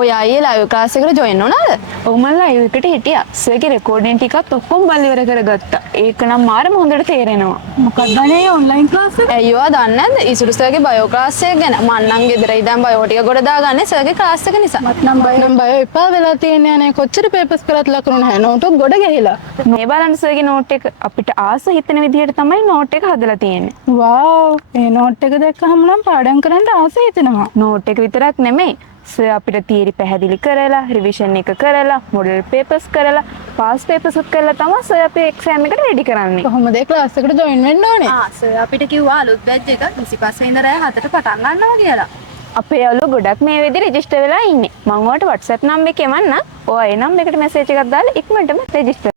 ඔය අයියේ live class එකට ජොයින් වුණාද? ඔව් මම ලයිව් එකට හිටියා. සර්ගේ රෙකෝඩින් ටිකත් ඔක්කොම බලි ඉවර කරගත්තා. ඒක නම් මාරම හොඳට තේරෙනවා. මොකක්ද අනේ ඔන්ලයින් ක්ලාස් එක? ඇයියෝ දන්නේ නැද්ද? ඉසුරු සර්ගේ බයෝ ක්ලාස් එක ගැන. මං නම් ගෙදර ඉඳන් බයෝ ටික ගොඩ දාගන්නේ සර්ගේ ක්ලාස් එක නිසා. මත්නම් බයෝ එපා වෙලා තියෙන්නේ අනේ කොච්චර පේපර්ස් කරත් ලකුණු නැහැ. නෝටුක් ගොඩ ගිහිලා. මේ බලන්න සර්ගේ නෝට් එක අපිට ආස හිතෙන විදිහට තමයි නෝට් එක හදලා තියෙන්නේ. වව් මේ නෝට් එක දැක්කහම නම් පාඩම් කරන්න ආස හිතෙනවා. නෝට් එක විතරක් නෙමෙයි. සර් අපිට තියරි පැහැදිලි කරලා, රිවිෂන් එක කරලා, මොඩල් පේපර්ස් කරලා, පාස් පේපර්ස් උත් කරලා තමයි සර් අපේ එක්සෑම් එකට රෙඩි කරන්නේ. කොහොමද ඒ ක්ලාස් එකට ජොයින් වෙන්න ඕනේ? සර් අපිට කිව්වා අලුත් බැච් එක 25 වෙනිදා රෑ 7ට පටන් ගන්නවා කියලා. අපේ යාළුවෝ ගොඩක් මේ වෙලෙදි රෙජිස්ටර් වෙලා ඉන්නේ. මම ඔයාලට WhatsApp නම්බර් එක එවන්නම්. ඔයා ඒ නම්බර් එකට මැසේජ් එකක් දාලා ඉක්මනටම රෙජිස්ටර්